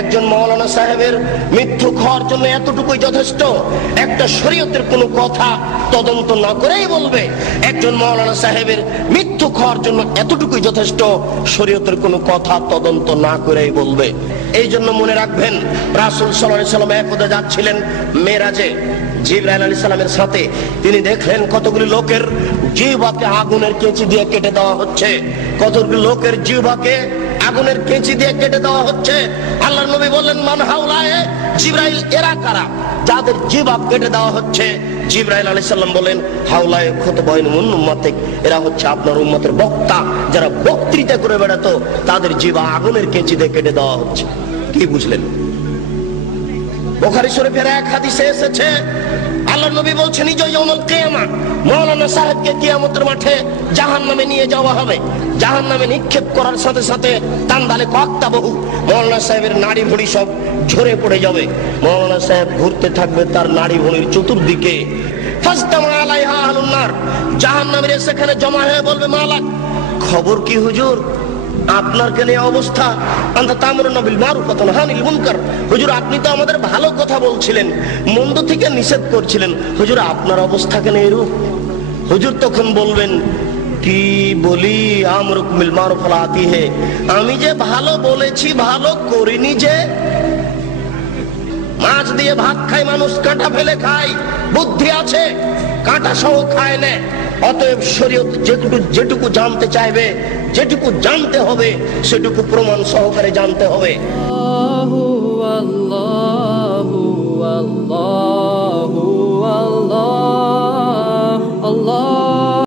একজন মৌলানা সাহেবের মিথ্যুক হওয়ার জন্য এতটুকুই যথেষ্ট। একটা শরীয়তের কোনো কথা তদন্ত না করেই বলবে। একজন মৌলানা সাহেবের মিথ্যুক হওয়ার জন্য এতটুকুই যথেষ্ট, শরীয়তের কোনো কথা তদন্ত না করেই বলবে। এই জন্য মনে রাখবেন, রাসুল সাল্লাহ সাল্লাম একদা যাচ্ছিলেন মেরাজে জিব্রাইল আলী সালামের সাথে। তিনি দেখলেন কতগুলি লোকের জিহ্বাকে আগুনের কেঁচি দিয়ে কেটে দেওয়া হচ্ছে। কতগুলি লোকের জিহ্বাকে আগুনের কেঁচি দিয়ে কেটে দেওয়া হচ্ছে। আল্লাহ নবী বললেন, মান হাউলায়ে জিব্রাইল, এরা কারা? যাদের জিহ্বা কেটে দেওয়া হচ্ছে। জিব্রাইল আলী সাল্লাম বলেন হাউলায় ক্ষত বয়ন উম্মাতিক, এরা হচ্ছে আপনার উম্মতের বক্তা। যারা বক্তৃতা করে বেড়াতো, তাদের জিহ্বা আগুনের কেঁচি দিয়ে কেটে দেওয়া হচ্ছে। কি বুঝলেন? বোখারি শরীফের এক হাদিসে এসেছে আল্লাহ নবী বলছেন ইয়াউমুল কিয়ামা মাওলানা সাহেবকে কিয়ামতের মাঠে জাহান্নামে নিয়ে যাওয়া হবে। জাহান্নামে নিক্ষেপ করার সাথে সাথে তান্দালে কক্তা বহু। মাওলানা সাহেবের নাড়ি ভুড়ি সব ঝরে পড়ে যাবে। মাওলানা সাহেব ঘুরতে থাকবে তার নাড়ি ভুড়ির চতুর্দিকে। নার। জাহান্নামের সেখানে জমা হয়ে বলবে, মালাক, খবর কি হুজুর? আপনার কেন অবস্থা? হুজুর, আপনি তো আমাদের ভালো কথা বলছিলেন, মন্দ থেকে নিষেধ করছিলেন। হুজুর, আপনার অবস্থা কেন এরূপ? হুজুর তখন বলবেন কি বলি, আমরুক মিল মারুফ আতি হে। আমি যে ভালো বলেছি, ভালো করিনি যে। মাছ দিয়ে ভাত খায় মানুষ কাঁটা ফেলে খায়, বুদ্ধি আছে, কাঁটা সহ খায় না। অতএব শরীয়ত যেটুকু যেটুকু জানতে চাইবে, যেটুকু জানতে হবে, সেটুকু প্রমাণ সহকারে জানতে হবে।